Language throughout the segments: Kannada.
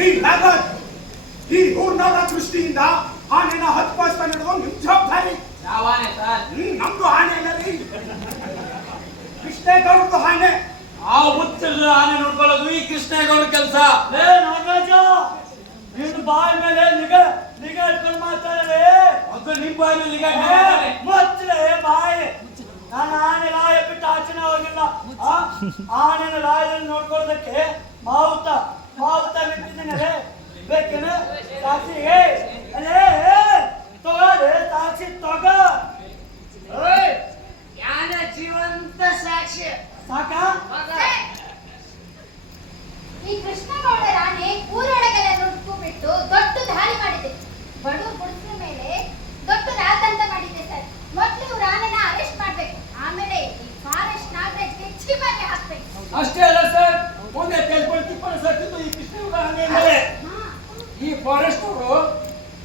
ಗೊತ್ತಿಲ್ಲ. ಈ ಊರ್ನವರ ದೃಷ್ಟಿಯಿಂದ ಆನೆನ ಹತ್ಪಾಸ್ತಾ ನಡೆದು ನಿಮ್ ಜವಾಬ್ದಾರಿ. ಯಾವ ಆನೆ ಸರ್? ನಮ್ದು ಆನೆ ಅಲ್ಲ ರೀ, ಕೃಷ್ಣೇಗೌಡದ್ದು ಆನೆ. ಆ ಹುಚ್ಚರ ಆನೆ ನೋಡ್ಕೊಳ್ಳೋದು ಈ ಕೃಷ್ಣೇಗೌಡ ಕೆಲಸ. ನಾಗರಾಜ, ನಿನ್ನ ಬಾಯಿ ಮೇಲೆ ನಿಗಾ ಇಟ್ಕೊಂಡು ಮಾತಾಡಲೇ. ಅದು ನಿಮ್ ಬಾಯಿ ಮೇಲೆ ಮುಚ್ಚಲೇ ಬಾಯಿ. ನಾನು ಆನೆ ಲಾಯ ಬಿಟ್ಟು ಆಚೆನೆ ಹೋಗಿಲ್ಲ. ಆನೆನ ಲಾಯದಲ್ಲಿ ನೋಡ್ಕೊಳ್ಳೋದಕ್ಕೆ ಮಾವುತ ನಿಂತಿದ್ದೇನೆ. ಬೇಕೇನು ಸಾಕ್ಷಿಗೆ? ಅಲ್ಲೇ ತಗೋದೆ ಸಾಕ್ಷಿ ತಗ. ಯಾನ ಜೀವಂತ ಸಾಕ್ಷಿ ಸಾಕ? ಈ ಕೃಷ್ಣಗೌಡರ ಆನೆ ಊರೊಳಗೆಲ್ಲ ನುಡ್ಕೊಂಡ್ಬಿಟ್ಟು ದೊಡ್ಡ ದಾಳಿ ಮಾಡಿದೆ. ಬಡವ್ರ ಗುಡಿಸಿನ ಮೇಲೆ ದೊಡ್ಡ ರಾದಂತ ಮಾಡಿದೆ ಸರ್. ಮೊದಲು ಇವ್ರ ಆನೆನ ಅರೆಸ್ಟ್ ಮಾಡ್ಬೇಕು, ಆಮೇಲೆ ಈ ಫಾರೆಸ್ಟ್ ನಾಗರಾಜ್ಗೆ ಚಿಮಾರಿ ಹಾಕ್ಬೇಕು. ಅಷ್ಟೇ ಅಲ್ಲ ಸರ್, ಒಂದೇ ತೆಲ್ಕೊಂಡು ತಿಪ್ಪಣ ಸತ್ತಿದ್ದು ಈ ಕೃಷ್ಣಗೌಡ ಆನೆ ಮೇಲೆ. ಈ ಫಾರೆಸ್ಟ್ ಅವರು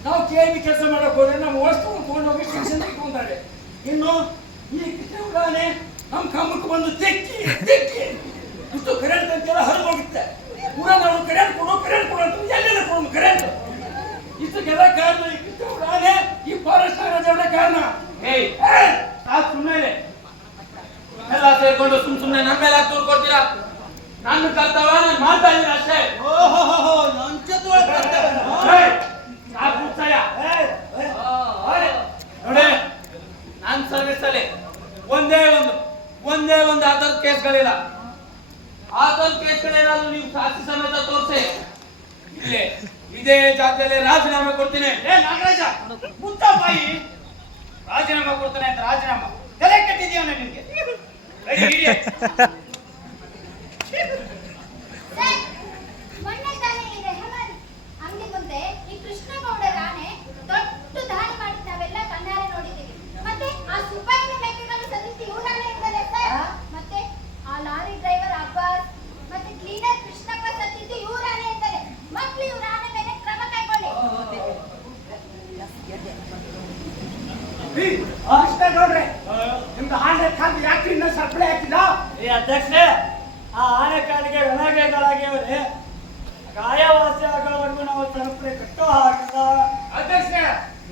ನಾವು ಕೇಳಿ ಕೆಲಸ ಮಾಡಕ್ ಹೋದ್ರೆ ನಮ್ಮ ವಸ್ತು ತಗೊಂಡೋಗಿ ಸ್ಟೇಷನ್ ಇಟ್ಕೊಂತಾರೆ. ಇನ್ನು ಈ ಕೃಷ್ಣಗೌಡ ಆನೆ ನಮ್ಮ ಕಂಬಕ್ಕೆ ಬಂದು ತೆಕ್ಕಿ ಇಷ್ಟು ಕರೆಂಟ್ ಅಂತೆಲ್ಲ ಹರಿದು ಹೋಗುತ್ತೆ. ಪೂರ ನಾವು ಕರೆಂಟ್ ಕೊಡು ಅಂತ ಎಲ್ಲೆಲ್ಲ ಕೊಡೋದು ಕರೆಂಟ್. ಇಷ್ಟಕ್ಕೆಲ್ಲ ಕಾರಣ ಈ ಕೃಷ್ಣಗೌಡ ಆನೆ, ಈ ಫಾರೆಸ್ಟ್ ನಾಗರಾಜ ಕಾರಣ. ಸುಮ್ಮನೆ ಎಲ್ಲ ಸೇರ್ಕೊಂಡು ಸುಮ್ಮನೆ ನಮ್ಮ ಮೇಲೆ ತೂರ್ ಕೊಡ್ತೀರಾ? ನನ್ನ ಕರ್ತವ್ಯ ನಾನು ಮಾಡ್ತಾ ಇದ್ದೀನಿ ಅಷ್ಟೇ. ನೋಡಿ, ನನ್ನ ಸರ್ವಿಸ್ ಅಲ್ಲಿ ಒಂದೇ ಒಂದು ಆತದ ಕೇಸ್ಗಳಿಲ್ಲ. ಆತದ ಕೇಸ್ಗಳೇನಾದ್ರೂ ನೀವು ಸಾಕ್ಷಿ ಸಮೇತ ತೋರಿಸಿ ಇದೇ ಜಾತಿಯಲ್ಲಿ ರಾಜೀನಾಮೆ ಕೊಡ್ತೀನಿ. ನಾಗರಾಜ ಮುತ್ತ ಬಾಯಿ, ರಾಜೀನಾಮೆ ಕೊಡ್ತಾನೆ ಅಂತ ರಾಜೀನಾಮೆ ತಲೆ ಕೆಟ್ಟಿದ್ಯವನ ನಿನ್ಗೆ. ಸರ್, ಮೊನ್ನೆ ತಾನೇ ಈ ರೆಹಮಾನ್ ಅಂಗಡಿ ಮುಂದೆ ಈ ಕೃಷ್ಣಗೌಡರ ಆನೆ ದೊಡ್ಡ ದಾಳಿ ಮಾಡಿ ನಾವೆಲ್ಲ ಕಣ್ಣಾರೆ ನೋಡಿದ್ದೀವಿ. ಮತ್ತೆ ಆ ಸಿಪಾಯಿನ ಮೇಕೆಗಳು ಸದ್ಯಕ್ಕೆ ಇವ್ರಾನೆ ಇದ್ದಾರೆ ಸರ್. ಮತ್ತೆ ಆ ಲಾರಿ ಡ್ರೈವರ್ ಅಬ್ಬಾಸ್ ಮತ್ತೆ ಕ್ಲೀನರ್ ಕೃಷ್ಣಪ್ಪ ಸತ್ತಿದ್ದು ಇವ್ರಾನೆ ಇದ್ದಾರೆ. ಮಕ್ಳು ಇವ್ರ ಆನೆ ಮೇಲೆ ಕ್ರಮ ಕೈಗೊಳ್ಳಿ. ಕೃಷ್ಣೇಗೌಡ್ರೆ, ನಿಮ್ದು ಆನೆ ಕಾಲು ಯಾಕೆ ಇನ್ನ ಸಪ್ಲೈ ಹಾಕಿಲ್ಲ? ಈ ಅಧ್ಯಕ್ಷರೇ, ಆ ಆನೆ ಕಾಲಿಗೆ ರಣಗಾಲಾಗಿಯವರೇ, ಗಾಯವಾಸಿ ಆಗೋವರೆಗೂ ನಾವು ತಲುಪಡೆ ಕಟ್ಟೋ ಹಾಕಿಲ್ಲ. ಅಧ್ಯಕ್ಷ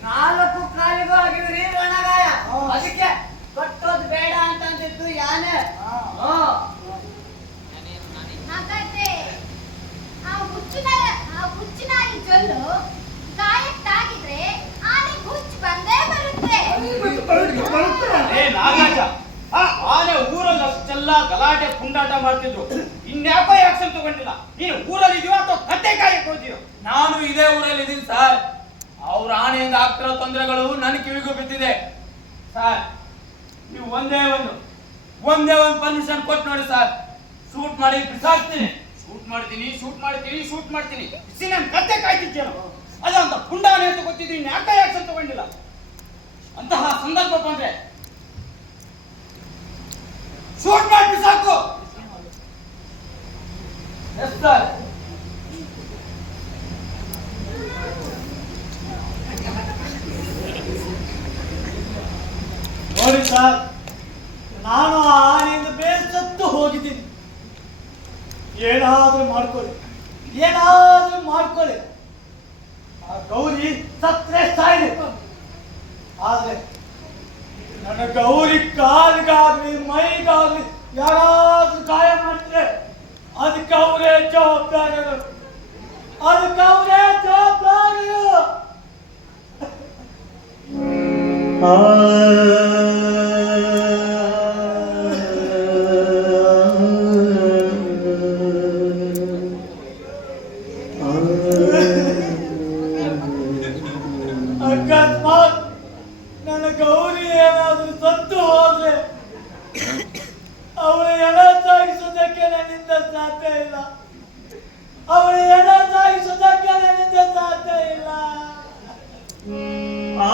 4 ಕಾಲಿಗೂ ಆಗಿದ್ರಿ ಒಣಗಾಯ, ಅದಕ್ಕೆ ಕಟ್ಟೋದು ಬೇಡ ಅಂತ ಅಂದಿದ್ದು ಯಾನೆ. ಹಾಗಾದ್ರೆ ಆ ಹುಚ್ಚಿನ ಈ ಜೊಲ್ಲು ಗಾಯಕ್ಕಾಗಿದ್ರೆ ಆನೆ ಹುಚ್ಚು ಬಂದೇ ಬರುತ್ತೆ. ನಾಗರಾಜ, ಆನೆ ಊರಲ್ಲಿ ಅಷ್ಟೆಲ್ಲ ಗಲಾಟೆ ಪುಂಡಾಟ ಮಾಡ್ತಿದ್ರು, ಇನ್ಯಾಕೋ ಆಕ್ಷನ್ ತಗೊಂಡಿಲ್ಲ. ನೀನು ಊರಲ್ಲಿ ಇದೀಯೋ ಅಥವಾ ಕತ್ತೆ ಕಾಯಕ್ಕೆ ಹೋದ್ಯೋ? ನಾನು ಇದೇ ಊರಲ್ಲಿ ಇದ್ದೀನಿ ಸರ್. ಅವ್ರ ಆನೆಯಿಂದ ಆಗ್ತಿರೋ ತೊಂದರೆಗಳು ನನ್ನ ಕಿವಿಗೂ ಬಿದ್ದಿದೆ ಸರ್. ನೀವು ಒಂದೇ ಒಂದು ಪರ್ಮಿಷನ್ ಕೊಟ್ಟು ನೋಡಿ ಸರ್, ಶೂಟ್ ಮಾಡಿ ಬಿಸಾಕ್ತೀನಿ. ಶೂಟ್ ಮಾಡ್ತೀನಿ ಬಿಸಿ ನಾನು ಕತ್ತೆ ಕಾಯ್ತಿದ್ದೇನು? ಅದಂತ ಪುಂಡಾನೆ ಅಂತ ಗೊತ್ತಿದ್ದು ಇನ್ಯಾಕೋ ಆಕ್ಷನ್ ತಗೊಂಡಿಲ್ಲ. ಅಂತಹ ಸಂದರ್ಭ ಬಂದ್ರೆ ಶೂಟ್ ಮಾಡಿ ಬಿಸಾಕು. Yes sir. ನೋಡಿ ಸರ್, ನಾನು ಆ ಆನೆಯಿಂದ ಬೇಸತ್ತು ಹೋಗಿದ್ದೀನಿ. ಏನಾದ್ರೂ ಮಾಡ್ಕೊಳ್ಳಿ. ಆ ಗೌರಿ ಸತ್ರೆ ಸಾಯ್ಲಿ. ಆದ್ರೆ ನನ್ನ ಗೌರಿ ಕಾಲಿಗಾಗ್ಲಿ ಮೈಗಾಗ್ಲಿ ಯಾರಾದ್ರೂ ಗಾಯ ಮಾಡಿದ್ರೆ ಅದಕ್ಕೆ ಅವರೇ ಜವಾಬ್ದಾರಿಗಳು. ಅಕಸ್ಮಾತ್ ನನ್ನ ಗೌರಿ ಏನಾದ್ರೂ ಸತ್ತು ಹೋದ್ರೆ ಅವಳ ಎಣ ಸಾಗಿಸೋದಕ್ಕೆ ನನ್ನಿಂದ ಸಾಧ್ಯ ಇಲ್ಲ. ಆ